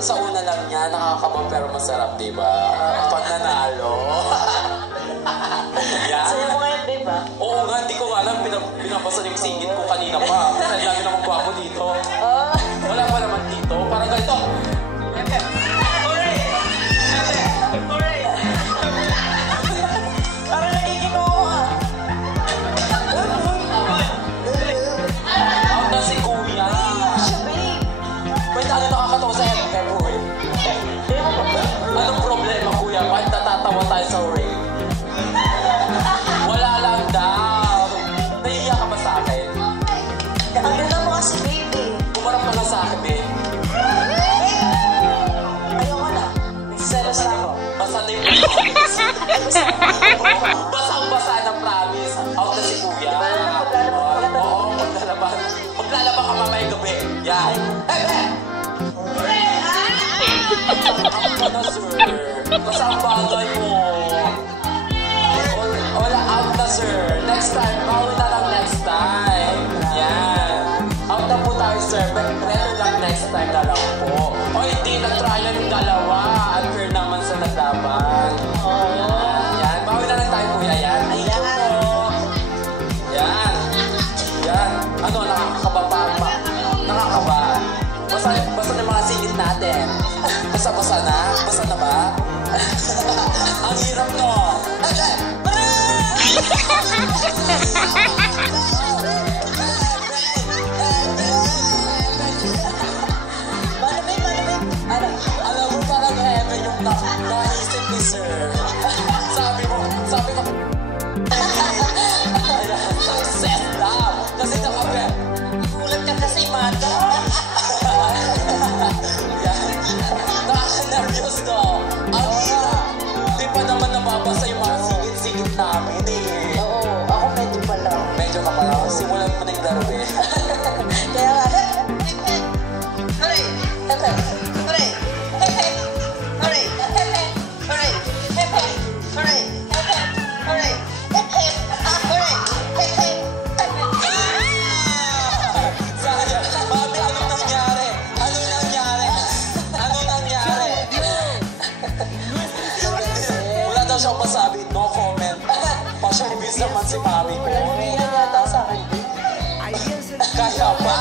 sa una lang niya, nakakaba pero masarap, di ba? Pag nanalo. Yan. Sa'yo mo ngayon, babe, ha? Oo nga, hindi ko alam. Pinapasa yung singit ko kanina pa. Kasi lagi naman gwapo dito. Wala pa naman dito. Parang ganito. Parang nagiging mo ka. Out na si Kuya. Siya, babe. Ba't ano nakakatawa sa healthcare mo eh? Anong problema, Kuya? Ba't natatawa tayo sa rain? Wala lang daw. Nahihiya ka ba sa akin? Ang ganda mo kasi, babe, eh. Kumarap ka lang sa akin, eh. Ayoko na. Nagsiselos na ako. Basta na yung basang-basa na promise. Out na si Kuya. Oo, maglalaban. Maglalaban ka mamaya gabi. Yan. Out ka na, sir. Basta ang bagay mo. Wala, out na, sir. Next time. Bawi na lang next time. Yan. Out na po tayo, sir. Better lang next time na lang po. O hindi, nag-trial yung dalawa. Unfair naman sa naglaban. Yan. Bawi na lang tayo, Kuya. Yan. Thank you po. Yan. Yan. Ano, nakakaba pa. Nakakaba. Basta na mga singit natin. Basa-basa na? Basa na ba? Ang hirap no. Alam mo parang heaven yung naisip ni sir. Sabi ko, success daw. Kasi nakabe. Gulat ka kasi, mata. Nakaka-nervyos no. Ang hirap. Hindi pa naman nababasa yung mga singit-singit namin eh. Oo, ako medyo pa lang. Medyo ka pa lang. Simulan mo na yung laro eh. Kaya nga, Sayang. Mami, anong nangyari? Anong nangyari? Anong nangyari? Wala daw siyang masabi. No comment. Pa-showbiz naman si mami ko. Pinag-uwihan yata sa akin. Kaya pa.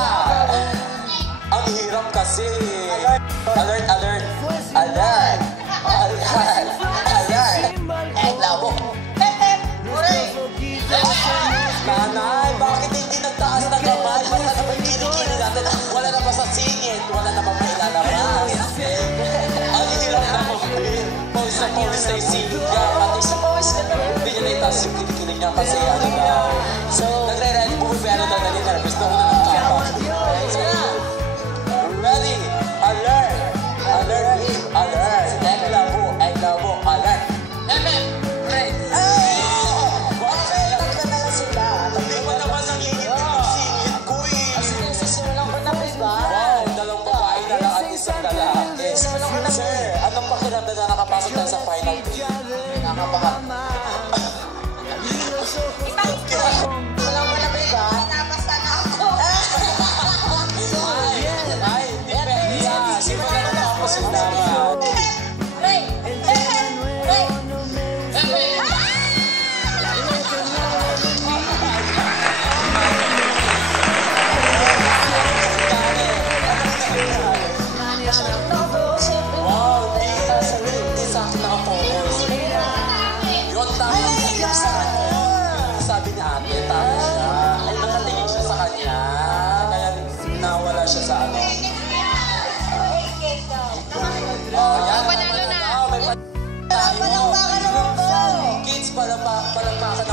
Ang hirap kasi. Alert, alert. Alert. Alert. Alert. Labo. Nanay, bakit hindi nagtaas ng kamay? Basta naman kinikili natin. Wala na pa sa singit. Wala na pa mailalabas. Ang hirap naman, Bin. Pawis na pawis na yung singit niya. Pati sa Pawis ka naman. hindi niya naitaas yung kinikili niya kasi ano daw. So, nagre-ready po pero dadali nervous na una ng kapa. So, ready? Alert! Alert! Alert! Egg labo, alert! Right! Bakit? Tatlo na lang sila. Hindi pa naman nangyayit yung singit ko eh. Sige, sisimulan ko na, babe, ha? Wow, dalawang babae na lang at isang lalaki. Sir, anong pakiramdam na nakapasok tayo sa final 3? Nakakabahan. Wala mo na, babe, ha? Pinapasa na ako. Ay, depende yan. Sino na natapos yung laban? Ray! Ray! Wow, di sa akin nakapokus. Yun, tama. Sabi ni ate, tama siya. Ay, nakatingin siya sa kanya. Kaya nawala siya sa ano. Oh, yan. Panalo na. Oh, may tayo. Kids, palakpakan ng tayo.